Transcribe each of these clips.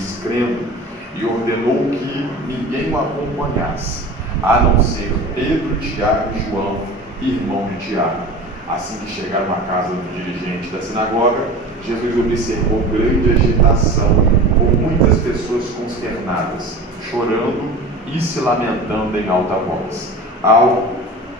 juiz crendo e ordenou que ninguém o acompanhasse, a não ser Pedro, Tiago e João, irmão de Tiago. Assim que chegaram à casa do dirigente da sinagoga, Jesus observou grande agitação, com muitas pessoas consternadas, chorando e se lamentando em alta voz. Ao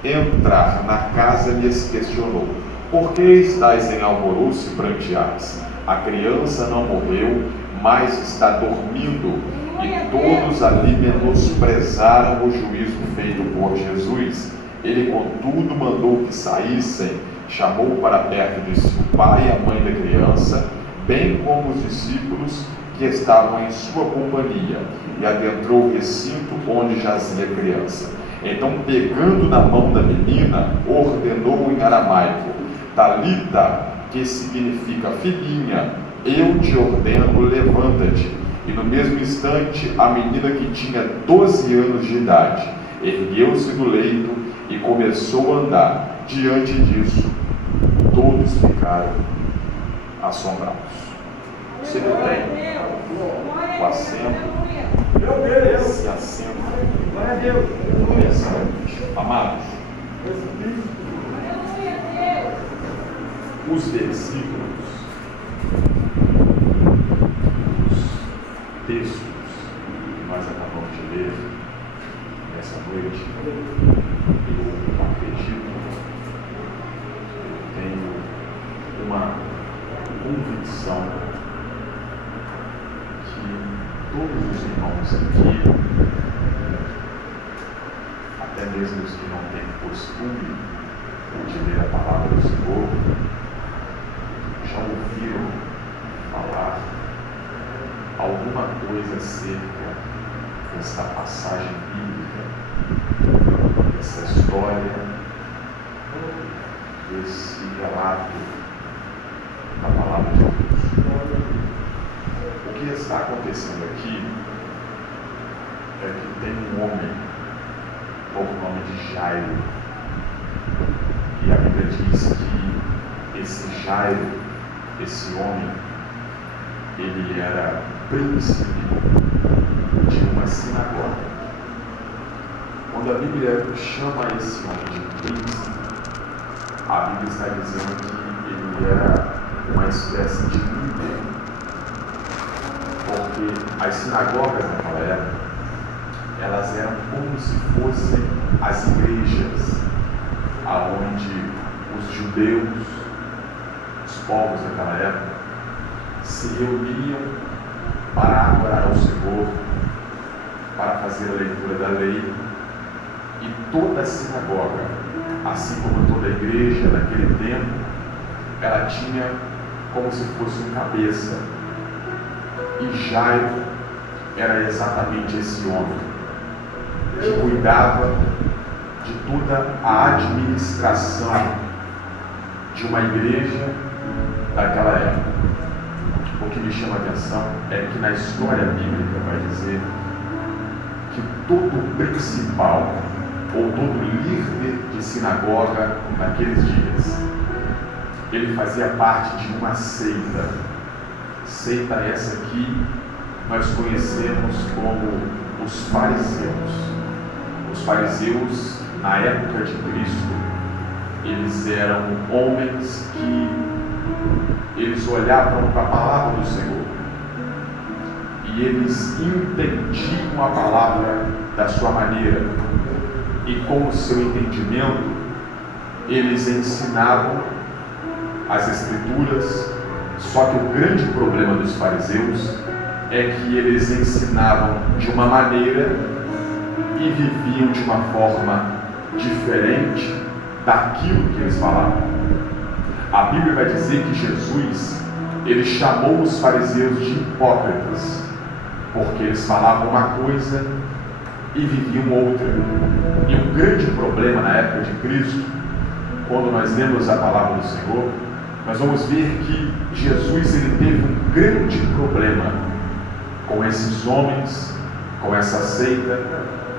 entrar na casa, lhes questionou: por que estáis em alvoroço e pranteais? A criança não morreu, mas está dormindo. E todos ali menosprezaram o juízo feito por Jesus. Ele, contudo, mandou que saíssem, chamou para perto de si o pai e a mãe da criança, bem como os discípulos que estavam em sua companhia, e adentrou o recinto onde jazia a criança. Então, pegando na mão da menina, ordenou em aramaico: Talita, que significa filhinha, eu te ordeno, levanta-te. E no mesmo instante, a menina, que tinha 12 anos de idade, ergueu-se do leito e começou a andar. Diante disso, todos ficaram assombrados. Você não tem o assento, esse assento, amados, os versículos, os textos que nós acabamos de ler nessa noite, eu acredito, tenho uma convicção que todos os irmãos aqui, até mesmo os que não têm costume de ler a palavra do Senhor, já ouviram falar alguma coisa acerca desta passagem bíblica, dessa história, desse relato da palavra de Deus. O que está acontecendo aqui é que tem um homem por nome de Jairo, e a Bíblia diz que esse Jairo, esse homem, ele era príncipe de uma sinagoga. Quando a Bíblia chama esse homem de príncipe, a Bíblia está dizendo que ele era uma espécie de líder, porque as sinagogas naquela época, elas eram como se fossem as igrejas, aonde os judeus, os povos daquela época, se reuniam para adorar ao Senhor, para fazer a leitura da lei. E toda a sinagoga, assim como toda a igreja naquele tempo, ela tinha como se fosse um cabeça. E Jairo era exatamente esse homem que cuidava de toda a administração de uma igreja daquela época. O que me chama a atenção é que na história bíblica vai dizer que todo principal ou todo líder de sinagoga naqueles dias, ele fazia parte de uma seita. Seita essa que nós conhecemos como os fariseus. Os fariseus, na época de Cristo, eles eram homens que eles olhavam para a palavra do Senhor e eles entendiam a palavra da sua maneira, e com o seu entendimento eles ensinavam as Escrituras. Só que o grande problema dos fariseus é que eles ensinavam de uma maneira e viviam de uma forma diferente daquilo que eles falavam. A Bíblia vai dizer que Jesus, ele chamou os fariseus de hipócritas, porque eles falavam uma coisa e viviam outra. E o grande problema na época de Cristo, quando nós lemos a palavra do Senhor, nós vamos ver que Jesus, ele teve um grande problema com esses homens, com essa seita,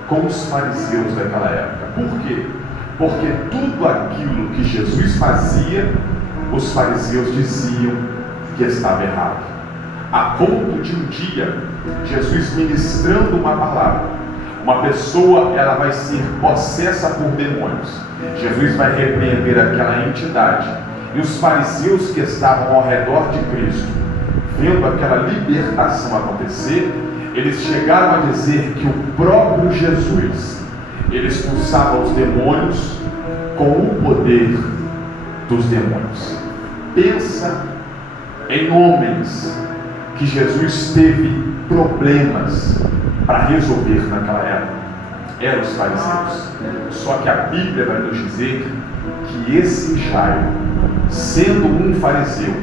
com os fariseus daquela época. Por quê? Porque tudo aquilo que Jesus fazia, os fariseus diziam que estava errado. a ponto de um dia, Jesus ministrando uma palavra, uma pessoa ela vai ser possessa por demônios. Jesus vai repreender aquela entidade. E os fariseus que estavam ao redor de Cristo, vendo aquela libertação acontecer, eles chegaram a dizer que o próprio Jesus, ele expulsava os demônios com o poder dos demônios. Pensa em homens que Jesus teve problemas para resolver naquela época. Eram os fariseus. Só que a Bíblia vai nos dizer que esse Jairo, sendo um fariseu,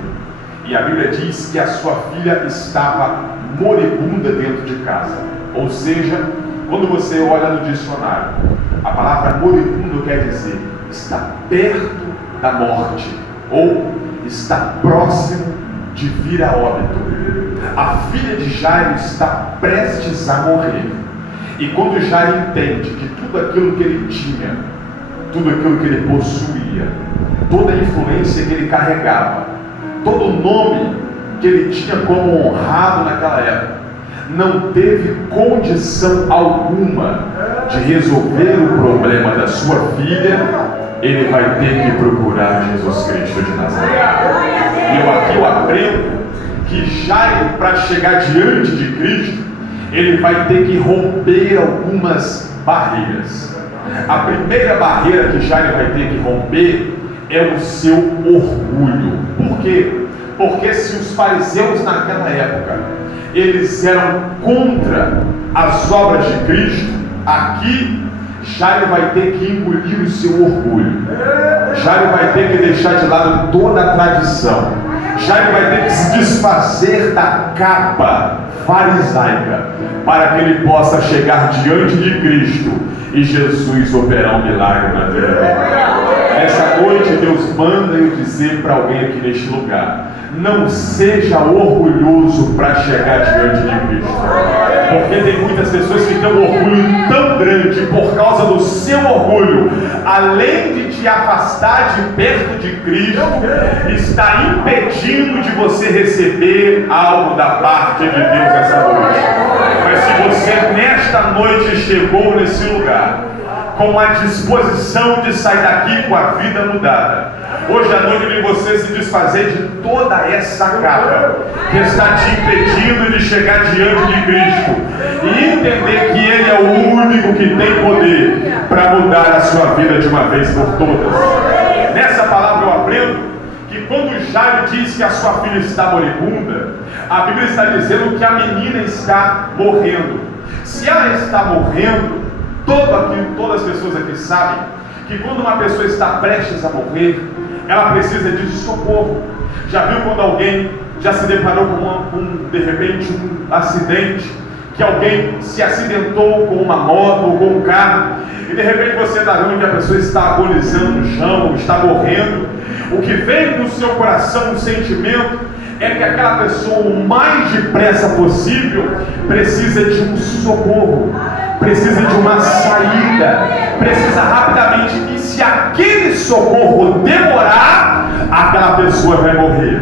e a Bíblia diz que a sua filha estava moribunda dentro de casa. Ou seja, quando você olha no dicionário, a palavra moribundo quer dizer está perto da morte, ou está próximo de vir a óbito. A filha de Jairo está prestes a morrer. E quando Jairo entende que tudo aquilo que ele tinha, tudo aquilo que ele possuía, toda a influência que ele carregava, todo o nome que ele tinha como honrado naquela época, não teve condição alguma de resolver o problema da sua filha, ele vai ter que procurar Jesus Cristo de Nazaré. E eu aprendo que Jairo, para chegar diante de Cristo, ele vai ter que romper algumas barreiras. A primeira barreira que Jairo vai ter que romper é o seu orgulho. Por quê? Porque se os fariseus naquela época eles eram contra as obras de Cristo, aqui Jairo vai ter que engolir o seu orgulho. Jairo vai ter que deixar de lado toda a tradição. Jairo vai ter que se desfazer da capa farisaica para que ele possa chegar diante de Cristo e Jesus operar um milagre na vida dele. Essa noite Deus manda eu dizer para alguém aqui neste lugar: não seja orgulhoso para chegar diante de Cristo, porque tem muitas pessoas que têm um orgulho tão grande, por causa do seu orgulho, além de te afastar de perto de Cristo, está impedindo de você receber algo da parte de Deus essa noite. Mas se você nesta noite chegou nesse lugar com a disposição de sair daqui com a vida mudada, hoje à noite de você se desfazer de toda essa capa que está te impedindo de chegar diante de Cristo e entender que Ele é o único que tem poder para mudar a sua vida de uma vez por todas. Nessa palavra eu aprendo que quando Jairo diz que a sua filha está moribunda, a Bíblia está dizendo que a menina está morrendo. Se ela está morrendo, todas as pessoas aqui sabem que quando uma pessoa está prestes a morrer, ela precisa de socorro. Já viu quando alguém já se deparou com de repente um acidente, que alguém se acidentou com uma moto ou com um carro, e de repente você está vendo que a pessoa está agonizando no chão, está morrendo? O que vem no seu coração, um sentimento, é que aquela pessoa, o mais depressa possível, precisa de um socorro, precisa de uma saída, precisa rapidamente, e se aquele socorro demorar, aquela pessoa vai morrer.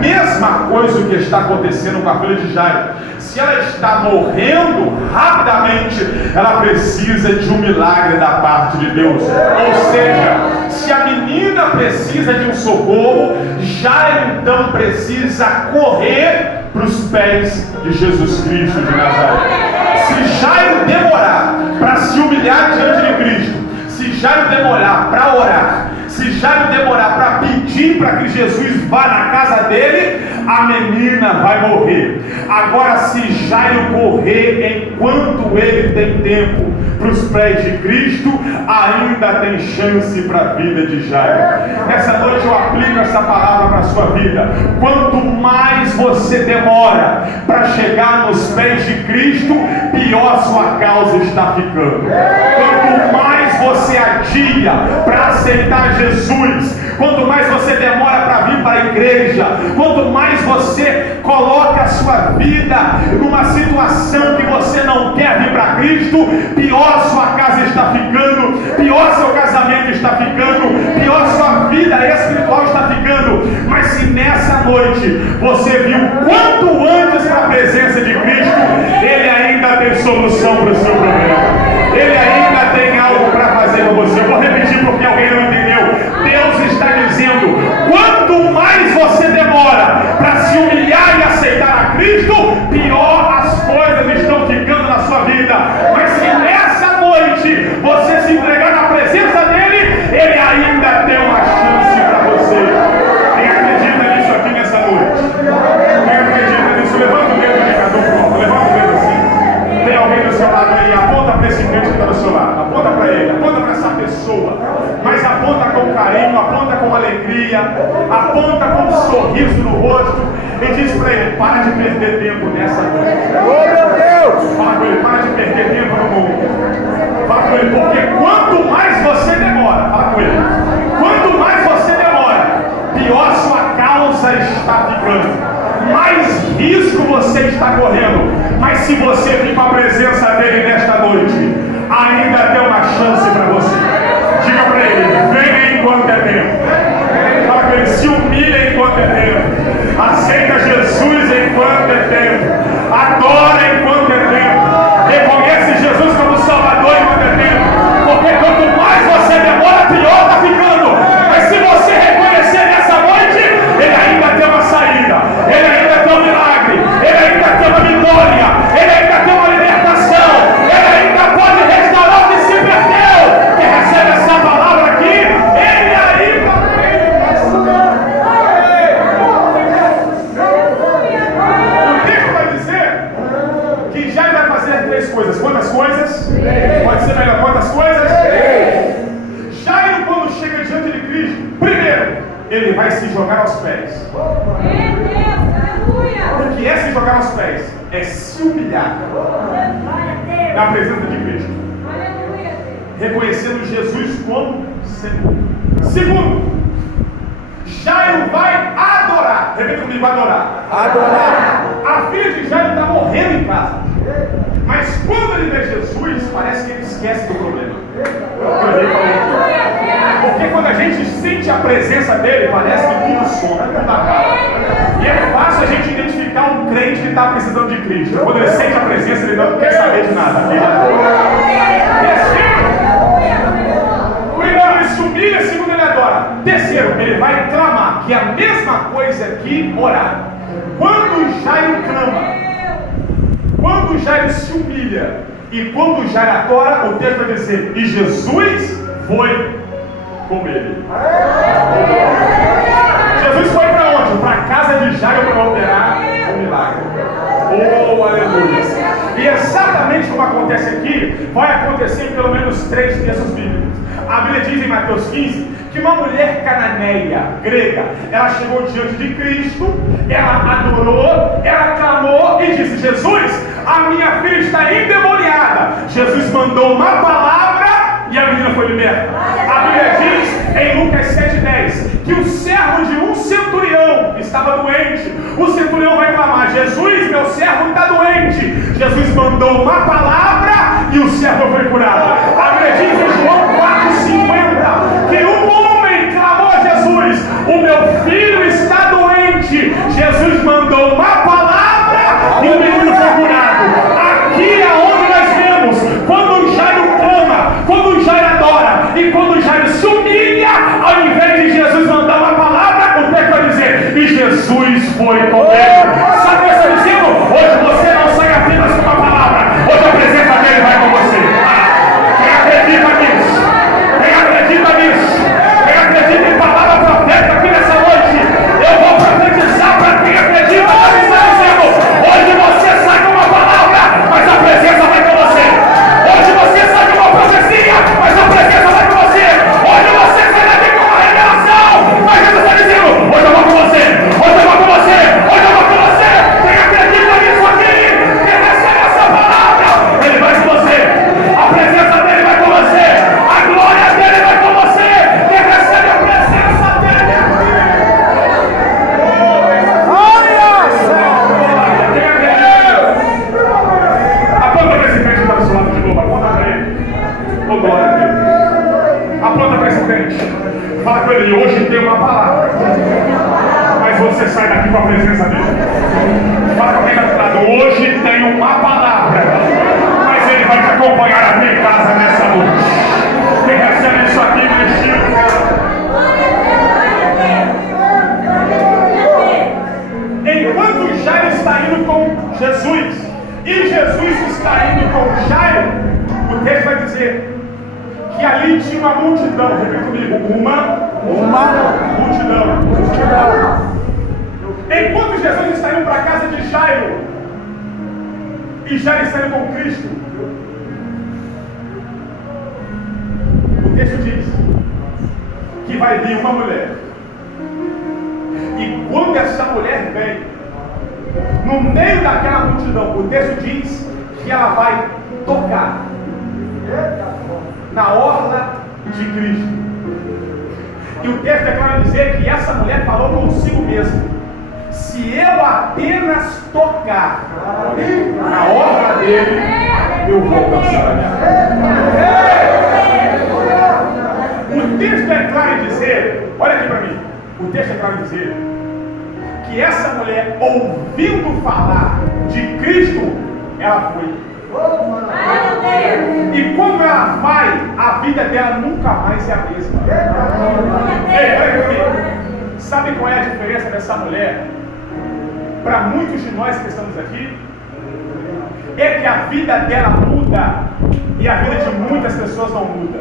Mesma coisa o que está acontecendo com a filha de Jairo. Se ela está morrendo rapidamente, ela precisa de um milagre da parte de Deus. Ou seja, se a menina precisa de um socorro, Jairo então precisa correr para os pés de Jesus Cristo de Nazaré. Se Jairo demorar para se humilhar diante de Cristo, se Jairo demorar para orar, se Jairo demorar para pedir para que Jesus vá na casa dele, a menina vai morrer. Agora, se Jairo correr enquanto ele tem tempo para os pés de Cristo, ainda tem chance para a vida de Jairo. Nessa noite eu aplico essa palavra para a sua vida. Quanto mais você demora para chegar nos pés de Cristo, pior a sua causa está ficando. Quanto mais você adia para aceitar Jesus, quanto mais você demora para vir para a igreja, quanto mais você coloca a sua vida numa situação que você não quer vir para Cristo, pior a sua casa está ficando, pior seu casamento está ficando, pior sua vida espiritual está ficando. Mas se nessa noite você viu quanto antes na presença de Cristo, Ele ainda tem solução para o seu problema. Ele ainda tem algo para fazer com você. Eu vou repetir porque alguém não entendeu. Deus está dizendo: quanto mais você demora para se humilhar e aceitar a Cristo, pior as coisas estão ficando na sua vida. Mas se nessa noite você se entregar na presença dele, ele ainda tem uma chance para você. Quem acredita nisso aqui nessa noite? Quem acredita nisso? Levanta o dedo, indicador pro alto. Levanta o dedo assim. Tem alguém do seu lado aí? Aponta para esse crente que está do seu lado. Aponta para ele. Aponta para essa pessoa. Mas aponta com carinho, aponta com alegria, aponta com um sorriso no rosto e diz para ele: para de perder tempo nessa noite. Oh, meu Deus! Fala com ele: para de perder tempo no mundo. Fala com ele: porque quanto mais você demora, fala com ele, quanto mais você demora, pior sua causa está ficando, mais risco você está correndo. Mas se você vir para a presença dele nesta noite, ainda tem uma chance para você. Diga para ele: venha enquanto é tempo. Fala com ele: se humilha enquanto é tempo. Aceita Jesus enquanto é tempo. Adora enquanto é tempo. Reconhece Jesus como Salvador enquanto é tempo. Porque quanto mais você demora, pior está ficando. Mas se você reconhecer nessa noite, ele ainda tem uma saída. Ele ainda tem um milagre. Ele ainda tem uma vitória. Ele ainda tem uma libertação. Ele ainda pode restaurar o que se perdeu. Quem recebe essa palavra aqui, ele ainda tem. O texto vai dizer que Jairo vai fazer 3 coisas. Quantas coisas? Pode ser melhor, quantas coisas? Jairo, quando chega diante de Cristo, primeiro, ele vai se jogar aos pés. O que é se jogar aos pés? É se humilhar na presença de Cristo, reconhecendo Jesus como Senhor. Segundo, Jairo vai adorar. Repita comigo: adorar. Adorar. A filha de Jairo está morrendo em casa, mas quando ele vê Jesus, parece que ele esquece do problema. Porque quando a gente sente a presença dele, parece que tudo some, tudo acaba. E é fácil a gente identificar um crente que está precisando de Cristo. Quando ele sente a presença, ele não quer saber de nada. Primeiro, ele se humilha. Segundo, ele adora. Terceiro, ele vai clamar, que é a mesma coisa que orar. Quando Jairo clama, quando Jairo se humilha e quando Jairo adora, o texto vai dizer: e Jesus foi com ele. Jesus foi para onde? Para a casa de Jairo para operar o milagre. Oh, aleluia! E exatamente como acontece aqui, vai acontecer em pelo menos 3 textos bíblicos. A Bíblia diz em Mateus 15 que uma mulher cananeia, grega, ela chegou diante de Cristo, ela adorou, ela clamou e disse: Jesus, a minha filha está endemoniada. Jesus mandou uma palavra e a menina foi liberta. A Bíblia diz em Lucas 7,10 que o servo de um centurião estava doente. O centurião vai clamar: Jesus, meu servo está doente. Jesus mandou uma palavra e o servo foi curado. A Bíblia diz em João 4,50 que um homem clamou a Jesus: o meu filho está doente. Jesus mandou uma palavra e o menino foi curado. Aqui é onde nós vemos quando Jairo clama, quando Jairo adora e quando Jairo se humilha, ao invés de Jesus mandar uma palavra, o texto vai dizer: e Jesus foi com ele. Sabe o que eu estou dizendo? Hoje você não sai apenas com uma palavra, hoje a presença dele vai com você. Quem acredita nisso? Quem acredita nisso? Quem acredita em palavra profética aqui nessa noite? Eu vou profetizar para quem acredita. Ele está dizendo: hoje você sai com uma palavra, mas a presença vai com você. Hoje você sai com uma profecia, mas a presença vai com você. Hoje você sai daqui com uma revelação, mas Jesus está dizendo: hoje eu vou com você, hoje eu vou com você, hoje eu vou com você. acompanhar a minha casa nessa noite. Quem recebe isso aqui, vestido, enquanto Jairo está indo com Jesus e Jesus está indo com Jairo, o texto vai dizer que ali tinha uma multidão. Repita comigo, uma multidão. Enquanto Jesus está indo para a casa de Jairo e Jairo está indo com Cristo, o texto diz que vai vir uma mulher. E quando essa mulher vem, no meio daquela multidão, o texto diz que ela vai tocar na orla de Cristo. E o texto é claro dizer que essa mulher falou consigo mesma: se eu apenas tocar na orla dele, eu vou alcançar a minha vida. O texto é claro em dizer, olha aqui para mim, o texto é claro em dizer que essa mulher, ouvindo falar de Cristo, ela foi. E quando ela vai, a vida dela nunca mais é a mesma. Ei, olha aqui. Sabe qual é a diferença dessa mulher para muitos de nós que estamos aqui? É que a vida dela muda e a vida de muitas pessoas não muda.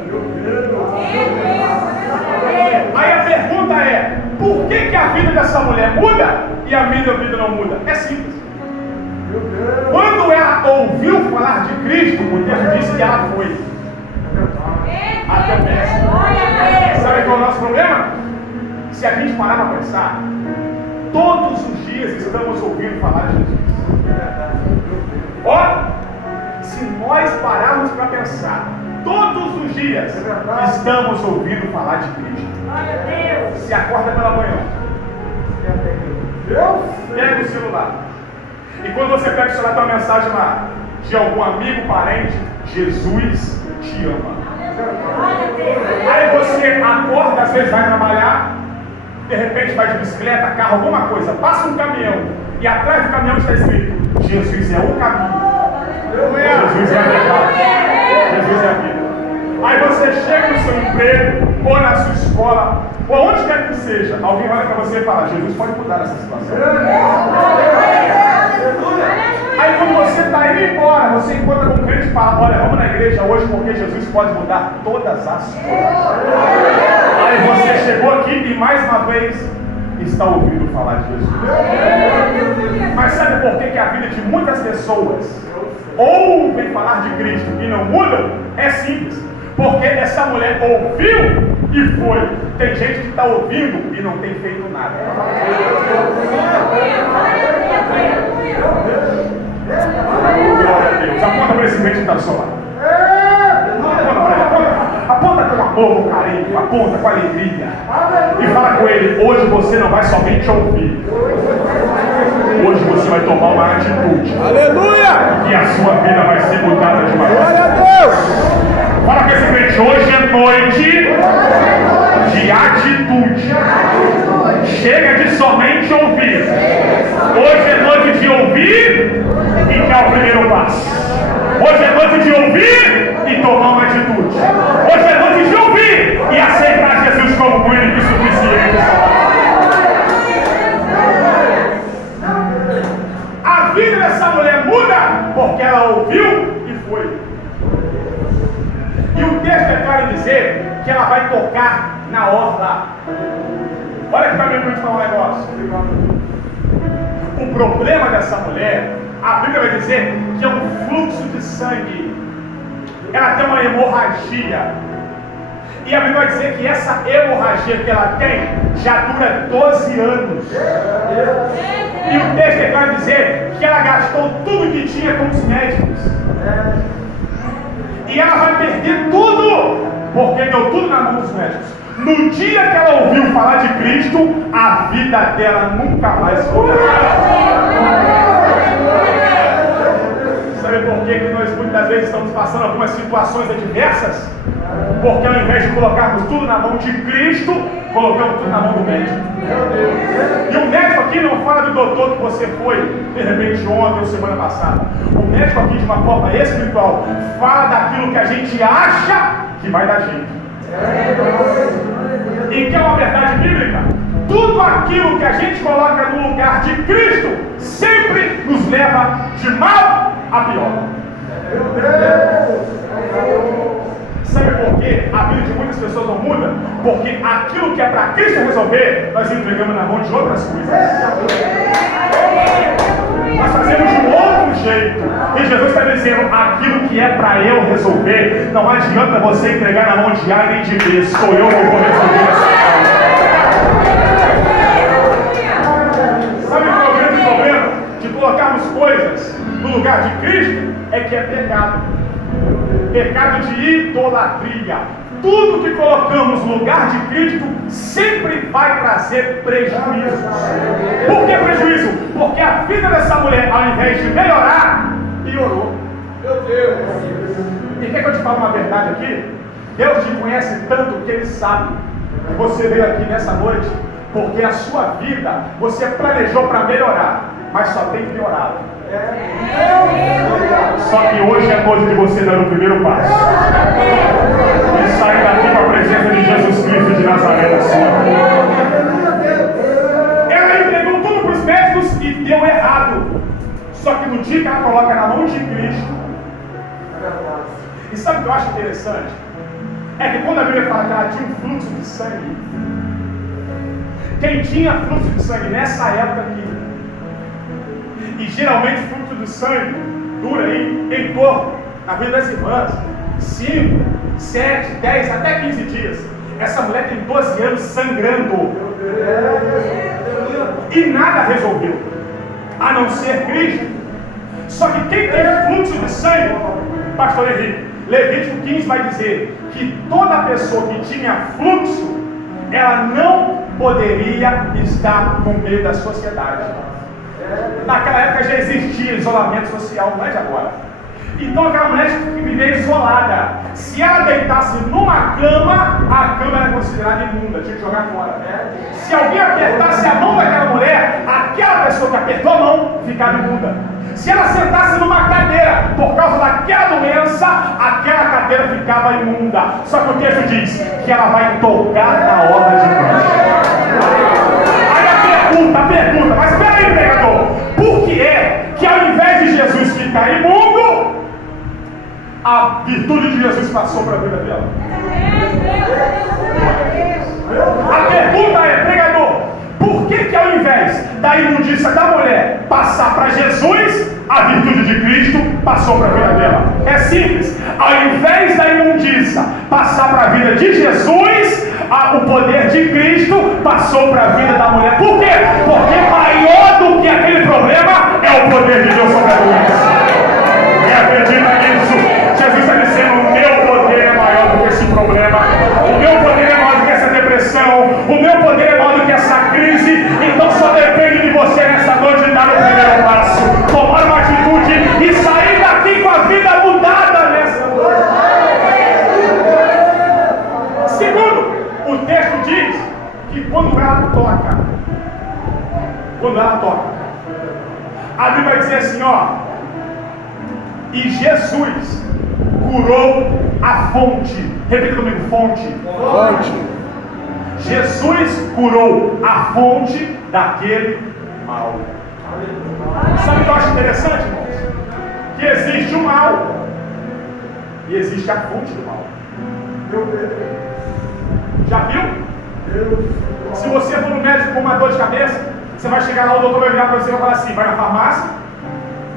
Aí a pergunta é: por que a vida dessa mulher muda e a minha vida não muda? É simples. Quando ela ouviu falar de Cristo, o texto diz que ela foi até o mestre. Sabe qual é o nosso problema? Se a gente parar para pensar, todos os dias estamos ouvindo falar de Jesus. Ó, se nós pararmos para pensar, todos os dias estamos ouvindo falar de Cristo. Se acorda pela manhã, pega o celular, e quando você pega o celular, tem uma mensagem lá de algum amigo, parente: Jesus te ama. Aí você acorda, às vezes vai trabalhar, de repente vai de bicicleta, carro, alguma coisa, passa um caminhão e atrás do caminhão está escrito: Jesus é o caminho, Jesus é a verdade, Jesus é a vida. Aí você chega no seu emprego, ou na sua escola, ou onde quer que seja, alguém olha para você e fala: Jesus pode mudar essa situação. Aí quando você está indo embora, você encontra com um crente e fala: olha, vamos na igreja hoje porque Jesus pode mudar todas as coisas. Aí você chegou aqui e mais uma vez está ouvindo falar de Jesus. Mas sabe por que a vida de muitas pessoas ouvem falar de Cristo e não mudam? É simples. Porque essa mulher ouviu e foi. Tem gente que está ouvindo e não tem feito nada. Glória a Deus. Aponta para esse crente que está do seu lado. Aponta com amor, com carinho, aponta com alegria. E fala com ele: hoje você não vai somente ouvir. Hoje você vai tomar uma atitude. Aleluia! E a sua vida vai ser mudada de maneira. Glória a Deus! Fala com esse crente: hoje é noite de atitude. Chega de somente ouvir. Hoje é noite de ouvir e dar o primeiro passo. Hoje é noite de ouvir e tomar uma atitude. Hoje é noite de ouvir e aceitar Jesus como único e suficiente. A vida dessa mulher muda porque ela ouviu e foi. E o texto é claro em dizer que ela vai tocar na orla. Olha aqui para mim para te falar um negócio. O problema dessa mulher, a Bíblia vai dizer que é um fluxo de sangue. Ela tem uma hemorragia. E a Bíblia vai dizer que essa hemorragia que ela tem já dura 12 anos. E o texto é claro dizer que ela gastou tudo que tinha com os médicos. E ela vai perder tudo, porque deu tudo na mão dos médicos. No dia que ela ouviu falar de Cristo, a vida dela nunca mais foi. Sabe por que nós muitas muitas vezes estamos passando algumas situações adversas, porque ao invés de colocarmos tudo na mão de Cristo, colocamos tudo na mão do médico. E o médico aqui não fala do doutor que você foi, de repente, ontem ou semana passada. O médico aqui, de uma forma espiritual, fala daquilo que a gente acha que vai dar jeito. E que é uma verdade bíblica. Tudo aquilo que a gente coloca no lugar de Cristo sempre nos leva de mal a pior. Sabe por quê? A vida de muitas pessoas não muda? Porque aquilo que é para Cristo resolver, nós entregamos na mão de outras coisas. Nós fazemos de um outro jeito. E Jesus está dizendo, aquilo que é para eu resolver, não adianta você entregar na mão de A nem de B. Sou eu que vou resolver essa causa. Sabe qual é o grande problema de colocarmos coisas no lugar de Cristo? É que é pecado. Pecado de idolatria. Tudo que colocamos no lugar de Cristo sempre vai trazer prejuízo. Por que prejuízo? Porque a vida dessa mulher, ao invés de melhorar, piorou. Meu Deus! E quer que eu te fale uma verdade aqui? Deus te conhece tanto que Ele sabe que você veio aqui nessa noite porque a sua vida você planejou para melhorar, mas só tem piorado. Só que hoje é noite de você dar o primeiro passo e sair daqui para a presença de Jesus Cristo de Nazaré da sua vida. Ela entregou tudo para os médicos e deu errado. Só que no dia que ela coloca na mão de Cristo. E sabe o que eu acho interessante? É que quando a Bíblia fala que ela tinha um fluxo de sangue, quem tinha fluxo de sangue nessa época aqui, e geralmente o fluxo de sangue dura aí em torno, na vida das irmãs, 5, 7, 10, até 15 dias. Essa mulher tem 12 anos sangrando. E nada resolveu, a não ser Cristo. Só que quem tem fluxo de sangue, pastor Henrique, Levítico 15 vai dizer que toda pessoa que tinha fluxo, ela não poderia estar no meio da sociedade. Naquela época já existia isolamento social, não é de agora. Então aquela mulher vivia isolada. Se ela deitasse numa cama, a cama era considerada imunda, tinha que jogar fora. Se alguém apertasse a mão daquela mulher, aquela pessoa que apertou a mão ficava imunda. Se ela sentasse numa cadeira, por causa daquela doença, aquela cadeira ficava imunda. Só que o texto diz que ela vai tocar na obra de Cristo. Aí a pergunta, mas peraí, pregador, por que é que ao invés de Jesus ficar imundo, a virtude de Jesus passou para a vida dela? A pergunta é, pregador, por que ao invés da imundícia da mulher passar para Jesus, a virtude de Cristo passou para a vida dela? É simples. Ao invés da imundícia passar para a vida de Jesus, o poder de Cristo passou para a vida da mulher. Por quê? Porque maior do que aquele problema é o poder de Deus sobre a doença. Quem acredita nisso? Jesus está dizendo, o meu poder é maior do que esse problema. O meu poder é maior do que essa depressão. O meu poder é maior do que essa crise. Então só depende de você nessa noite dar o primeiro passo, tomar uma atitude e sair daqui com a vida mudada nessa noite. Segundo, o texto diz que quando ela toca, a Bíblia vai dizer assim, ó, e Jesus curou a fonte. Repita comigo, fonte. Jesus curou a fonte daquele mal. Sabe o que eu acho interessante, irmãos? Que existe o mal e existe a fonte do mal. Já viu? Se você for no médico com uma dor de cabeça, você vai chegar lá, o doutor vai virar para você e vai falar assim, vai na farmácia,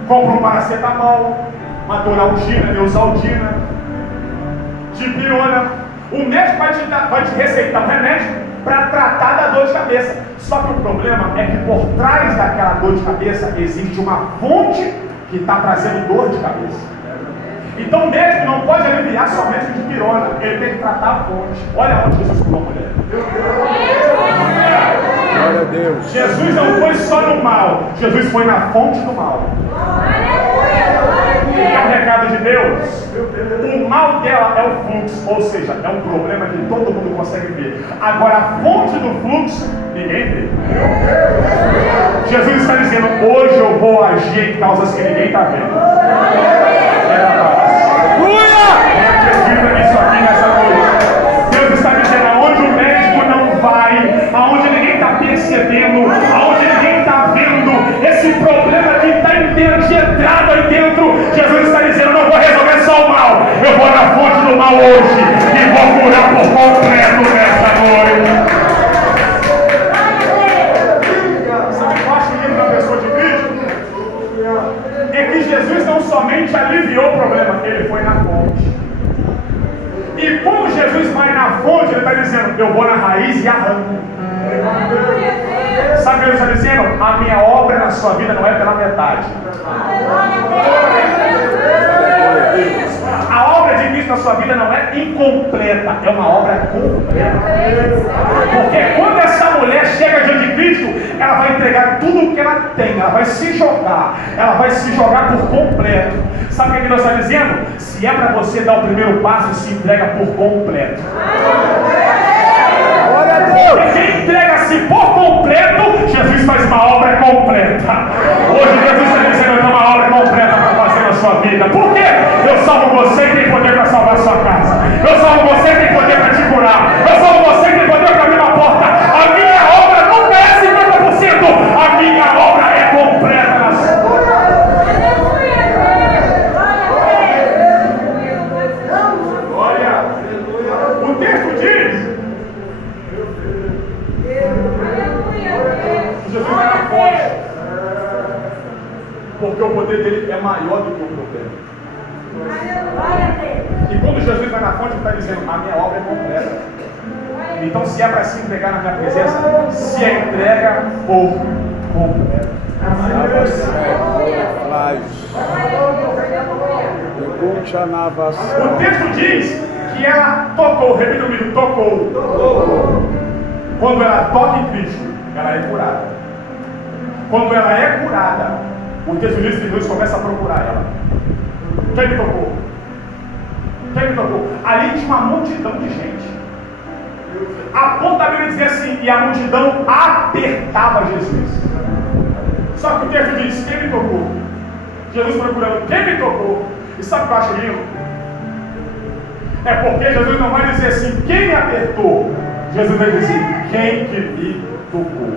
compra um paracetamol, uma doralgina, neosaldina, dipirona. O médico vai te receitar um remédio para tratar da dor de cabeça. Só que o problema é que por trás daquela dor de cabeça existe uma fonte que está trazendo dor de cabeça. Então o médico não pode aliviar somente de pirona, ele tem que tratar a fonte. Olha onde Jesus curou a mulher. Glória a Deus. Jesus não foi só no mal, Jesus foi na fonte do mal. E é o recado de Deus. O mal dela é o fluxo, ou seja, é um problema que todo mundo consegue ver. Agora, a fonte do fluxo, ninguém vê. Jesus está dizendo: hoje eu vou agir em causas que ninguém está vendo. Acredita nisso aqui nessa noite. Deus está dizendo: aonde o médico não vai, aonde ninguém está percebendo, aonde ninguém está vendo, esse problema que está entrado aí dentro, Jesus está dizendo: não vou resolver só o mal, eu vou na fonte do mal hoje e vou curar por completo nessa noite. Sabe o que eu acho lindo da pessoa de Cristo? É que Jesus não somente aliviou o problema, ele foi na fonte. E como Jesus vai na fonte, ele está dizendo: eu vou na raiz e arranco. Sabe o que ele está dizendo? A minha obra na sua vida não é pela metade. A obra de Cristo na sua vida não é incompleta, é uma obra completa. Porque quando essa mulher chega diante de Cristo, ela vai entregar tudo o que ela tem, ela vai se jogar por completo. Sabe o que Deus está dizendo? Se é para você dar o primeiro passo, se entrega por completo. Porque quem entrega-se por completo, Jesus faz uma obra completa. Hoje Jesus está dizendo: eu tenho uma obra completa para fazer na sua vida. Por quê? Eu salvo você e tem poder para salvar a sua casa. Eu salvo você e tem poder para te curar. Eu salvo você e tem poder para abrir uma porta. A minha obra nunca é 50%. A minha obra é completa na sua vida. Olha, o texto diz: Jesus vai na fonte, porque o poder dele é maior do que o problema. E quando Jesus vai na fonte, ele está dizendo: a minha obra é completa. Então, se é para se entregar na minha presença, se entrega por completo. O texto diz que ela tocou, repita comigo, tocou. Quando ela toca em Cristo, ela é curada. Quando ela é curada, o texto diz que Deus começa a procurar ela. Quem me tocou? Quem me tocou? Ali tinha uma multidão de gente. A ponto da Bíblia dizer assim: e a multidão apertava Jesus. Só que o texto diz: quem me tocou? Jesus procurando: quem me tocou? E sabe o que eu acho lindo? É porque Jesus não vai dizer assim: quem me apertou? Jesus vai dizer: quem que me tocou?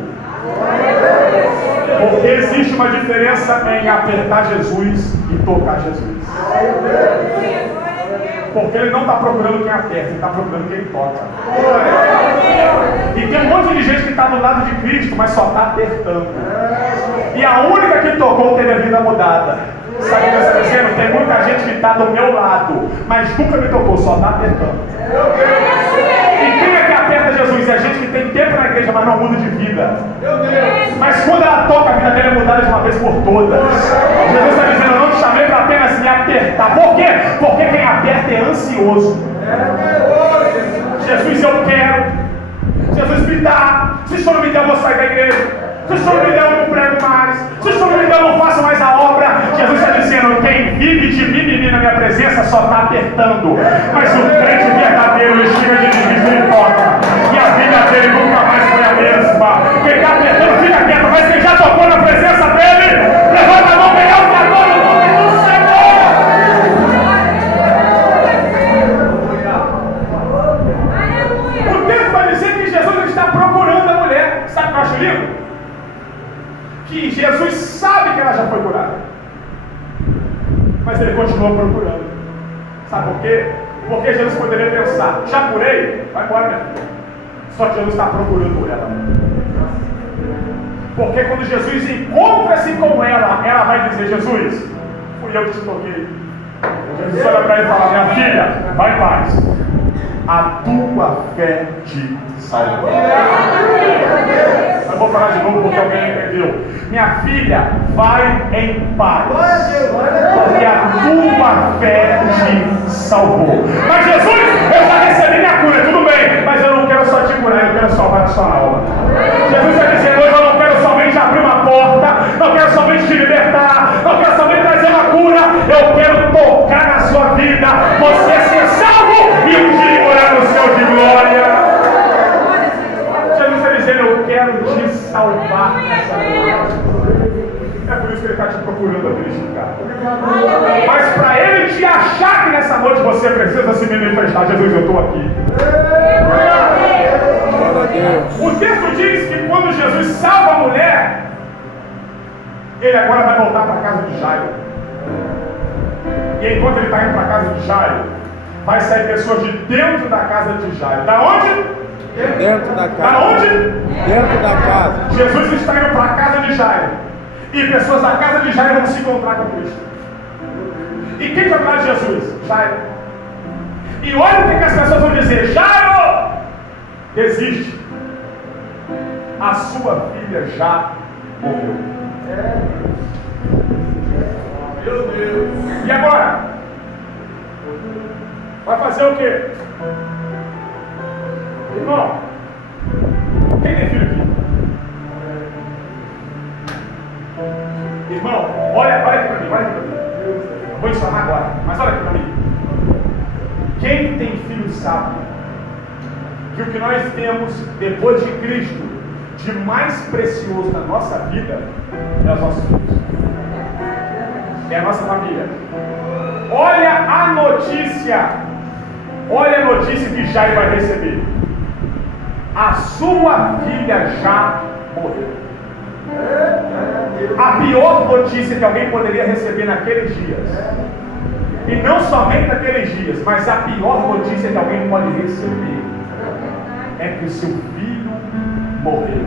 Porque existe uma diferença em apertar Jesus e tocar Jesus. Porque ele não está procurando quem aperta, ele está procurando quem toca. E tem um monte de gente que está do lado de Cristo, mas só está apertando. E a única que tocou teve a vida mudada. Sabe o que eu estou dizendo? Tem muita gente que está do meu lado, mas nunca me tocou, só está apertando. E quem é que aperta Jesus? É gente que tem tempo na igreja, mas não muda de vida. Mas quando ela toca, a vida dela é mudada de uma vez por todas. Jesus está dizendo: eu não te chamei para apenas me apertar. Por quê? Porque quem aperta é ansioso. Jesus, eu quero. Jesus, me dá. Se o Senhor não me der, eu vou sair da igreja. Se o Senhor não me der, eu não prego mais. Se o Senhor não me der, eu não faço mais a obra. Jesus está dizendo: quem vive de mim na minha presença só está apertando. Mas o crente verdadeiro, ele chega de difícil, ele toca. E a vida dele nunca mais foi a mesma. Quem está apertando, fica quieto. Mas quem já tocou na presença dele, levanta a mão bem alto agora no nome do Senhor. O texto vai dizer que Jesus está procurando a mulher. Sabe o que eu acho lindo? Que Jesus sabe que ela já foi curada, mas ele continua procurando. Sabe por quê? Porque Jesus poderia pensar: já curei? Vai embora, minha filha. Só que Jesus está procurando ela. Porque quando Jesus encontra-se com ela, ela vai dizer: Jesus, fui eu que te toquei. Jesus olha para ele e fala: minha filha, vai em paz, a tua fé te salvou. Eu vou falar de novo porque alguém entendeu. Minha filha, vai em paz, porque a tua fé te salvou. Mas Jesus, eu já recebi minha cura, tudo bem, mas eu não quero só te curar, eu quero salvar a sua alma. Jesus está dizendo: hoje eu não quero somente abrir uma porta, não quero somente te libertar, não quero somente trazer uma cura, eu quero tocar na sua vida, está te procurando a criticar. Mas para ele te achar que nessa noite você precisa se manifestar, Jesus, eu estou aqui. O texto diz que quando Jesus salva a mulher, ele agora vai voltar para a casa de Jairo. E enquanto ele está indo para a casa de Jairo, vai sair pessoas de dentro da casa de Jairo. Da onde? Dentro da casa. Da onde? Dentro da casa. Jesus está indo para a casa de Jairo. E pessoas da casa de Jairo vão se encontrar com Cristo. E quem vai falar de Jesus? Jairo. E olha o que as pessoas vão dizer: Jairo, desiste. A sua filha já morreu. Meu Deus. E agora? Vai fazer o quê? Irmão, quem tem filho aqui? Irmão, olha aqui para mim, olha aqui para mim. Eu vou ensinar agora, mas olha aqui para mim. Quem tem filho sabe que o que nós temos depois de Cristo, de mais precioso na nossa vida, é os nossos filhos. É a nossa família. Olha a notícia que Jairo vai receber. A sua filha já morreu. A pior notícia que alguém poderia receber naqueles dias, e não somente naqueles dias, mas a pior notícia que alguém pode receber, é que o seu filho morreu.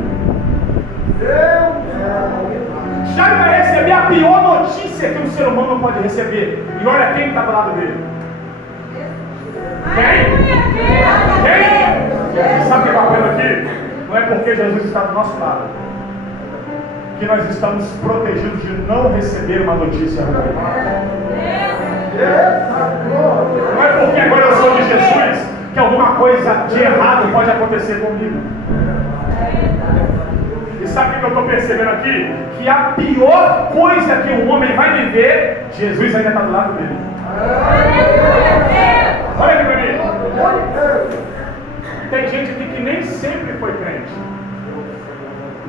Jairo vai receber a pior notícia que um ser humano pode receber. E olha quem está do lado dele. Quem? Sabe o que é bacana aqui? Não é porque Jesus está do nosso lado que nós estamos protegidos de não receber uma notícia ruim. Não é porque agora eu sou de Jesus que alguma coisa de errado pode acontecer comigo. E sabe o que eu estou percebendo aqui? Que a pior coisa que um homem vai viver, Jesus ainda está do lado dele. Olha aqui para mim. Tem gente aqui que nem sempre foi crente.